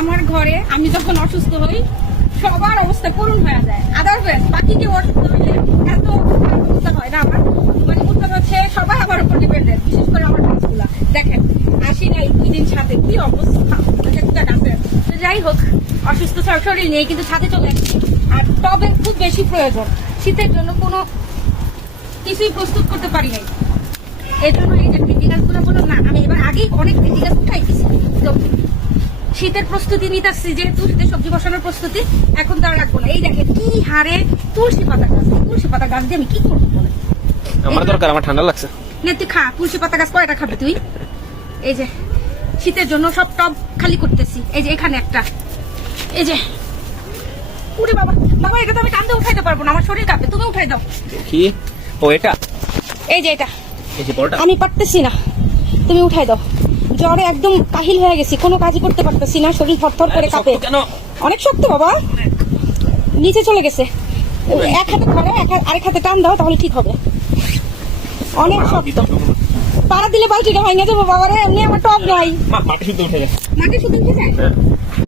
আমার ঘরে আমি যখন অসুস্থ হই সবার অবস্থা করুণ হয়ে যায়। আদারওয়াইজ বাকি কেউ অসুস্থ হইলে এত খারাপ অবস্থা হয় না আমার। মানে মুদ্রা হচ্ছে সবাই আমার উপর ডিপেন্ডেন্ট, বিশেষ করে আমার গাছগুলা। দেখেন আসি নাই 2 দিন ছাদে, কি অবস্থা একটা গাছের। তো যাই হোক, অসুস্থ শরীর নেই কিন্তু ছাদে চলে আসছি। আর টবের খুব বেশি প্রয়োজন, শীতের জন্য কোনো কিছুই প্রস্তুত করতে পারি নাই। এই জন্য এই যে ভেন্ডি গাছগুলো বললাম না, আমি এবার আগেই অনেক ভেন্ডি গাছ উঠাই দিচ্ছি। তো শীতের প্রস্তুতি নিতেছি, যেহেতু শীতের সবজি বসানোর প্রস্তুতি, এখন তো আর রাখবো না। এই দেখে কি হারে তুলসী পাতা গাছ, তুলসী পাতা গাছ দিয়ে আমি কি করবো বলে? আমার দরকার, আমার ঠান্ডা লাগছে। না তুই খা, তুলসী পাতা গাছ কয়টা খাবি তুই? এই যে শীতের জন্য সব টব খালি করতেছি। এই যে এখানে একটা, এই যে উরে বাবা বাবা, এটা তো আমি কান্দে উঠাইতে পারবো না, আমার শরীর কাঁপে, তুমি উঠাই দাও। কি? ও এটা? এই যে এটা এই যে বড়টা? আমি পারতেছি না, তুমি উঠাই দাও। জ্বরে একদম কাহিল হয়ে গেছি, কোনো কাজই করতে পারতেছি না, শরীর থরথর করে কাঁপে। কেন? অনেক শক্ত বাবা, নিচে চলে গেছে। এক হাতে ধরো, আরেক হাতে টান দাও, তাহলে ঠিক হবে। অনেক শক্ত, পাড়া দিলে বালতিটা ভেঙে যাবো বাবারে। এমনি আমার টব নাই, মাটি শুদ্ধ উঠে যায়। মাটি শুধু উঠে যায়।